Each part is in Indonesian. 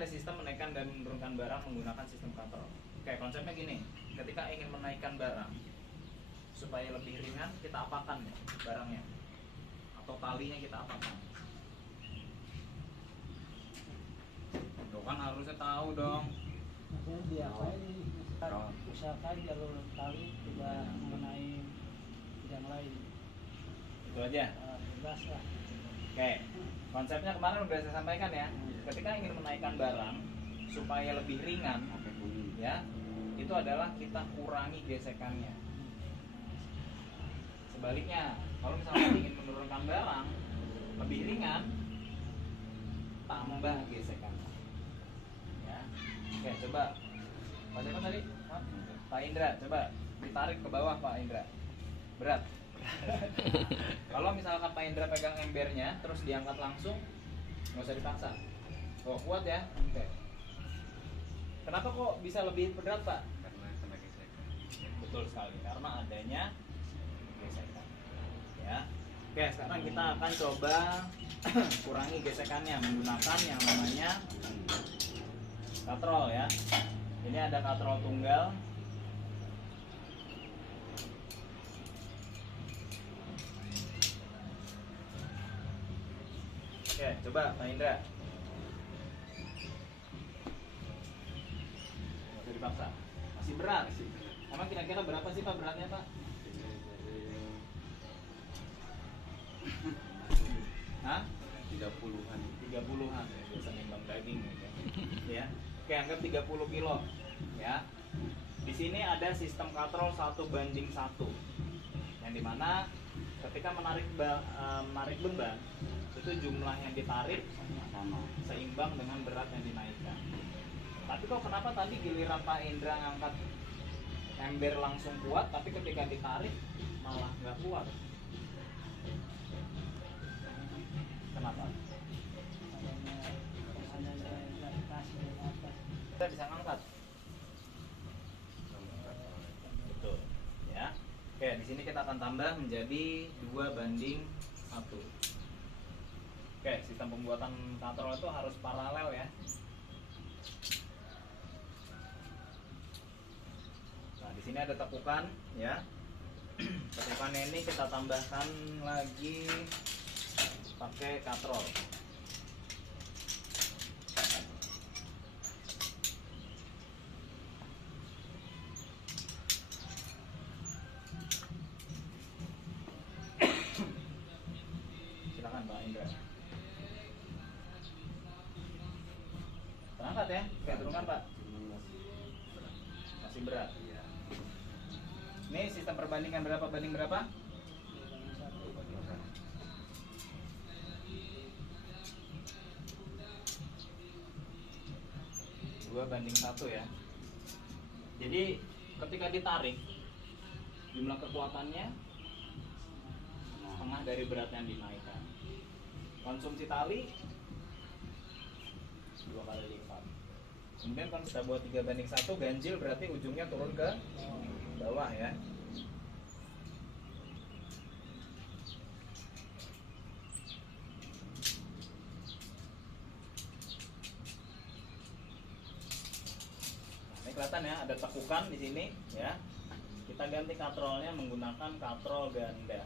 ada sistem menaikkan dan menurunkan barang menggunakan sistem katrol. Oke, konsepnya gini, ketika ingin menaikkan barang supaya lebih ringan, kita apakan ya barangnya, atau talinya kita apakan. Lo kan harusnya tahu dong. Maksudnya diapain ini? Usahakan jalur tali tidak mengenai yang lain. Itu aja. Bebas lah. Oke, konsepnya kemarin udah saya sampaikan ya. Ketika ingin menaikkan barang supaya lebih ringan, ya, itu adalah kita kurangi gesekannya. Sebaliknya, kalau misalnya ingin menurunkan barang lebih ringan, tambah gesekannya. Ya, oke, coba. Pak siapa tadi? Pak Indra, coba ditarik ke bawah Pak Indra. Berat. Kalau misalkan Pak Indra pegang embernya terus diangkat langsung, nggak usah dipaksa. Oh, kuat ya? Oke. Kenapa kok bisa lebih berat Pak? Karena kena gesekan. Betul sekali, karena adanya gesekan. Ya. Oke, sekarang kita akan coba kurangi gesekannya menggunakan yang namanya katrol ya. Ini ada katrol tunggal. Oke, coba Pak Indra. Nggak usah dipaksa. Masih berat. Emang kira-kira berapa sih Pak beratnya Pak? Hah? 30-an. 30-an ya, biasa nimbang daging gitu ya. Oke, anggap 30 kilo ya. Di sini ada sistem katrol 1:1 yang dimana ketika menarik beban itu jumlah yang ditarik Sama. seimbang dengan berat yang dinaikkan. Tapi kok kenapa tadi giliran Pak Indra ngangkat ember langsung kuat, tapi ketika ditarik malah nggak kuat? Kenapa? Adanya gravitasi dari atas. Kita bisa ngangkat. Betul. Ya. Oke, di sini kita akan tambah menjadi 2:1. Oke, sistem pembuatan katrol itu harus paralel ya. Nah, di sini ada tekukan ya. Tekukannya ini kita tambahkan lagi pakai katrol. Silakan Pak Indra. Terangkat ya, oke turunkan Pak. Masih berat. Iya. Ini sistem perbandingan berapa banding berapa? 2:1 ya. Jadi ketika ditarik jumlah kekuatannya setengah dari berat yang dinaikkan. Konsumsi tali 2 kali lipat. Kemudian kalau kita buat 3:1 ganjil berarti ujungnya turun ke bawah ya. Ini kelihatan ya, ada tekukan di sini ya. Kita ganti katrolnya menggunakan katrol ganda.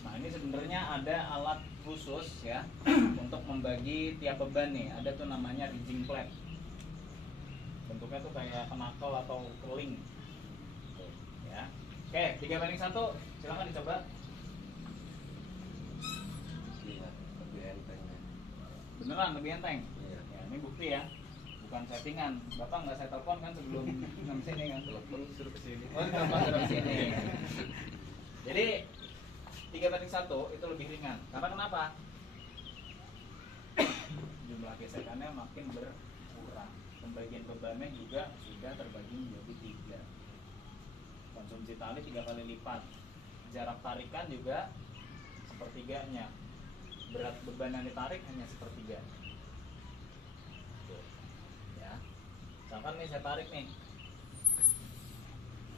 Nah, ini sebenarnya ada alat khusus ya untuk membagi tiap beban nih. Ada tuh namanya rigging plate. Bentuknya tuh kayak penakol atau keling. Tuh, ya. Oke, 3:1. Silakan dicoba. Iya, lebih enteng. Beneran lebih enteng. Iya. Ya, ini bukti ya. Bukan settingan. Bapak nggak saya telepon kan sebelum ke sini kan. Telepon suruh kesini. Oh, telepon suruh kesini. Jadi 3:1 itu lebih ringan. Karena kenapa? Jumlah gesekannya makin berkurang. Pembagian bebannya juga sudah terbagi menjadi 3. Konsumsi tali 3 kali lipat. Jarak tarikan juga sepertiganya. Berat beban yang ditarik hanya sepertiga. Tuh. Ya. Misalkan nih saya tarik nih.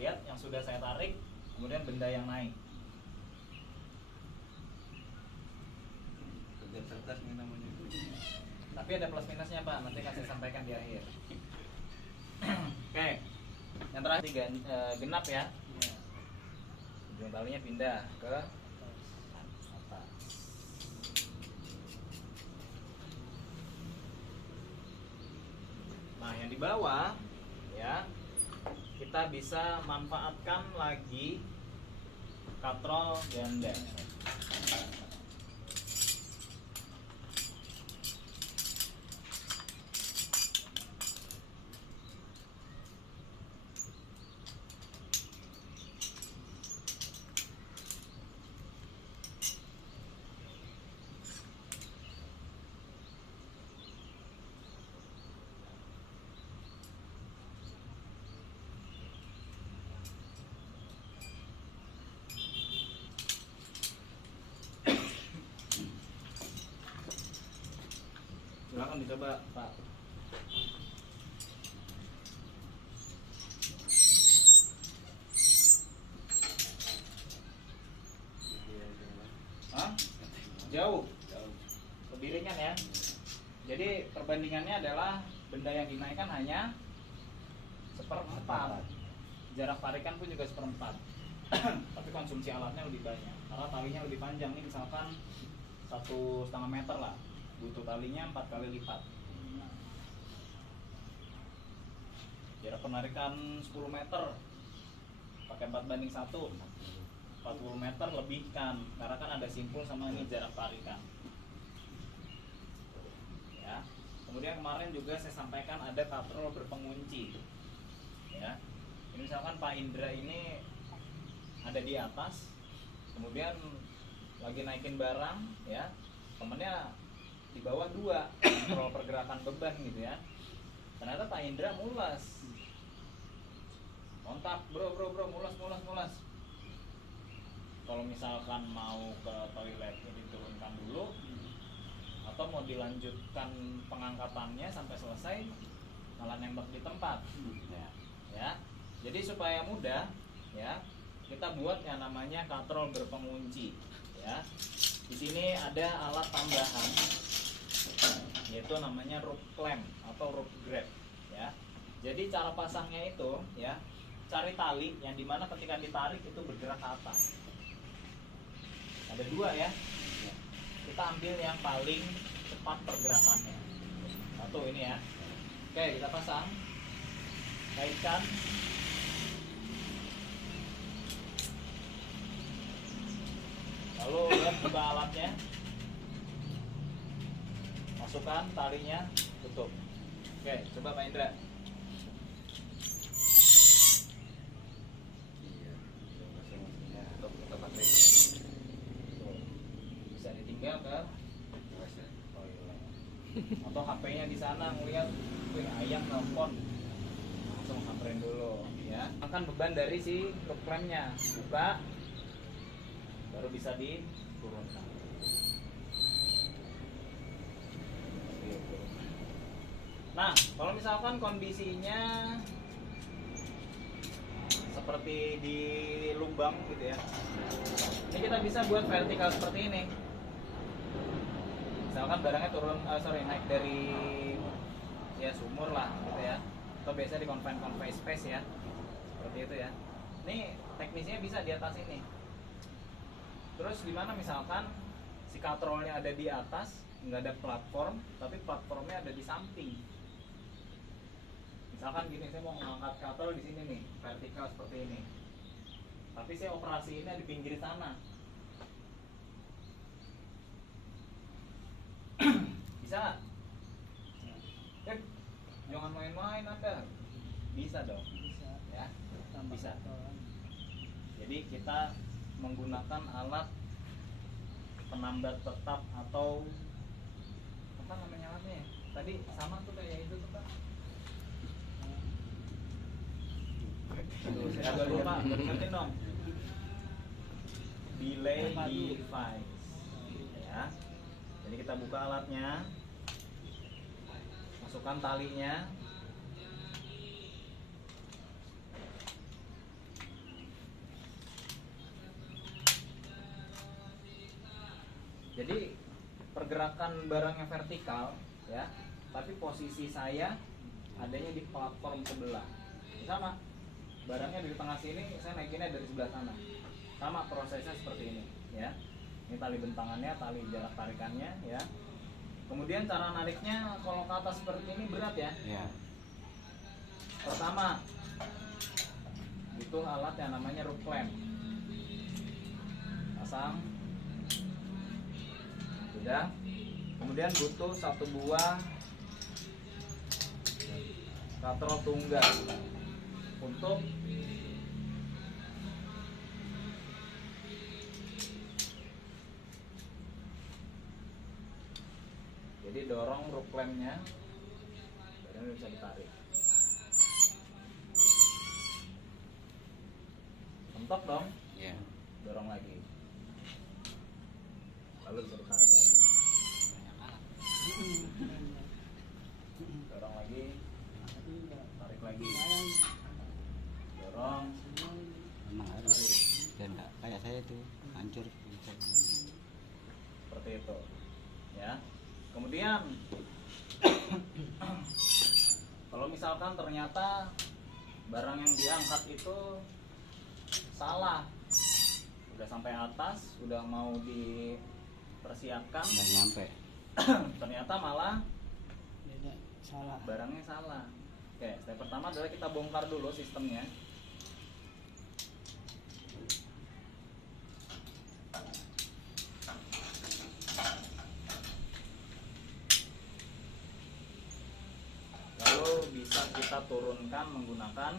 Lihat yang sudah saya tarik, kemudian benda yang naik. Kerja cerdas nih namanya. Tapi ada plus minusnya Pak, nanti akan saya sampaikan di akhir. Oke, yang terakhir genap ya. Iya. Ujung talinya pindah ke Terus. atas. Nah yang di bawah ya, kita bisa manfaatkan lagi katrol ganda. Silakan dicoba Pak. Hah? Jauh, lebih ringan ya. Jadi perbandingannya adalah benda yang dinaikkan hanya 1/4. Jarak tarikan pun juga 1/4. Tapi konsumsi alatnya lebih banyak karena talinya lebih panjang. Ini misalkan 1,5 meter lah, butuh talinya 4 kali lipat. Jarak penarikan 10 meter pakai 4:1, 40 meter lebihkan karena kan ada simpul sama ini jarak tarikan ya. Kemudian kemarin juga saya sampaikan ada katrol berpengunci ya. Ini misalkan Pak Indra ini ada di atas, kemudian lagi naikin barang ya, temennya di bawah 2 kontrol pergerakan beban gitu ya. Ternyata Pak Indra mulas, kontak bro mulas. Kalau misalkan mau ke toilet diturunkan dulu atau mau dilanjutkan pengangkatannya sampai selesai malah nembak di tempat ya. Jadi supaya mudah ya, kita buat yang namanya katrol berpengunci ya. Di sini ada alat tambahan yaitu namanya rope clamp atau rope grab ya. Jadi cara pasangnya itu ya, cari tali yang dimana ketika ditarik itu bergerak ke atas. Ada 2 ya. Kita ambil yang paling cepat pergerakannya. 1 ini ya. Oke, kita pasang. Kaitkan. Lalu lihat buka alatnya. Masukkan talinya, tutup. Oke, coba Pak Indra. Bisa ditinggal ke toilet. Atau HP-nya di sana ngeliat, wih ayam nelfon, langsung samperin dulu ya. Makan beban dari si rope clamp-nya, buka, baru bisa diturunkan. Nah, kalau misalkan kondisinya seperti di lubang gitu ya, ini kita bisa buat vertikal seperti ini. Misalkan barangnya naik dari ya sumur lah gitu ya, atau biasa di confined space ya, seperti itu ya. Ini teknisnya bisa di atas ini. Terus dimana misalkan si katrolnya ada di atas, nggak ada platform, tapi platformnya ada di samping. Misalkan gini, saya mau mengangkat katrol di sini nih, vertikal seperti ini. Tapi saya operasinya di pinggir sana. Bisa? Jangan main-main Anda. Bisa dong. Bisa. Ya, Tambah bisa. kotoran. Jadi kita menggunakan alat penambat tetap atau apa namanya alatnya ya? Tadi sama tuh kayak itu tuh Pak. Aduh, saya agak lupa. Ingetin dong. Belay device. Ya. Jadi kita buka alatnya. Masukkan talinya. Jadi pergerakan barangnya vertikal ya, tapi posisi saya adanya di platform sebelah. Sama, barangnya di tengah sini, saya naikinnya dari sebelah sana. Sama prosesnya seperti ini ya. Ini tali bentangannya, tali jarak tarikannya ya. Kemudian cara nariknya kalau ke atas seperti ini berat ya. Ya. Pertama, itu alat yang namanya rope clamp. Pasang. Sudah. Kemudian butuh satu buah katrol tunggal untuk jadi dorong rope clamp-nya, badannya bisa ditarik. Mentok dong, Ya. dorong lagi, lalu bisa ditarik lagi, dorong lagi, tarik lagi, dorong, Memang harus. tarik, Dan nggak kayak saya tuh hancur. seperti itu ya. Kemudian kalau misalkan ternyata barang yang diangkat itu salah, udah sampai atas, udah mau dipersiapkan, Nggak nyampe. ternyata malah Beda, salah. barangnya salah. Oke, step pertama adalah kita bongkar dulu sistemnya. Lalu bisa kita turunkan menggunakan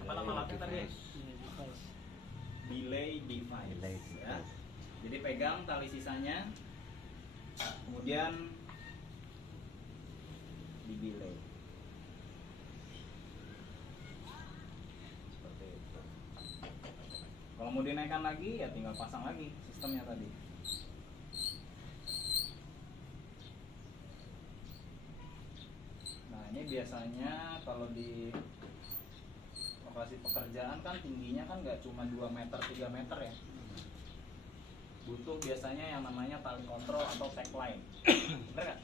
apa nama alatnya tadi? Ini device. Belay device. Belay Ya. device. Jadi pegang tali sisanya, kemudian dibelay. Seperti itu. Kalau mau dinaikkan lagi ya tinggal pasang lagi sistemnya tadi. Nah ini biasanya kalau di lokasi pekerjaan kan tingginya kan nggak cuma 2 meter 3 meter ya, butuh biasanya yang namanya tali kontrol atau tag line. Bener nggak?